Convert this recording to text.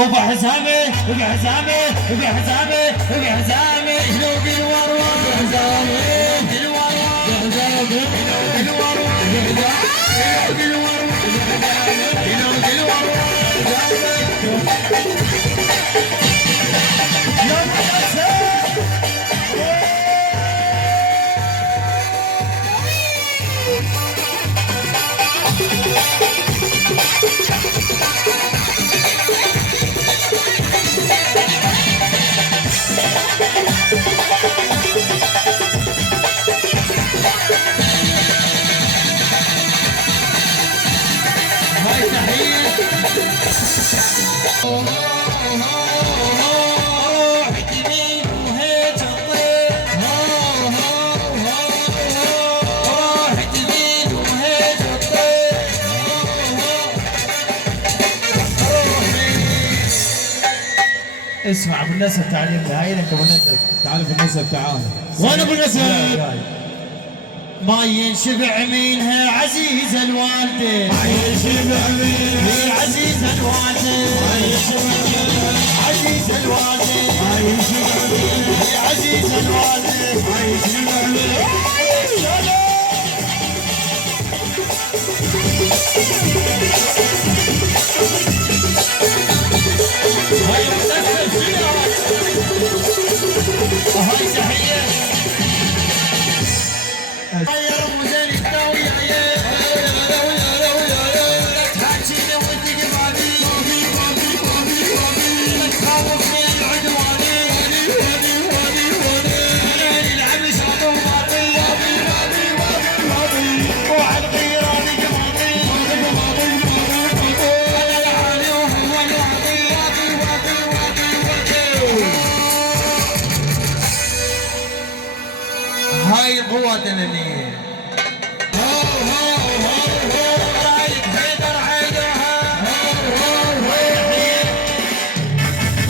وبحزامي وبحزامي وبحزامي وبحزامي جنوب الوروة بحزامي الوروة بحزامي الوروة بحزامي الوروة بحزامي الوروة اسمع ابو النسب تعليم هاي لك ابو النسب تعال ابو النسب تعال وانا ابو النسب ما ينشبع منها عزيز الوالده ما ينشبع منها عزيز الوالده ما ينشبع منها عزيز الوالده ما ينشبع منها عزيز الوالده ما ينشبع منها هاي منسب شنو هاي تحيه يا رب زين الداويه يا تحكينا وانت قبالي تخوف من العدواني العب شاطر باطي وعلى الغيراني قماطي انا العالي وهو الواطي هاي القوات الأمنية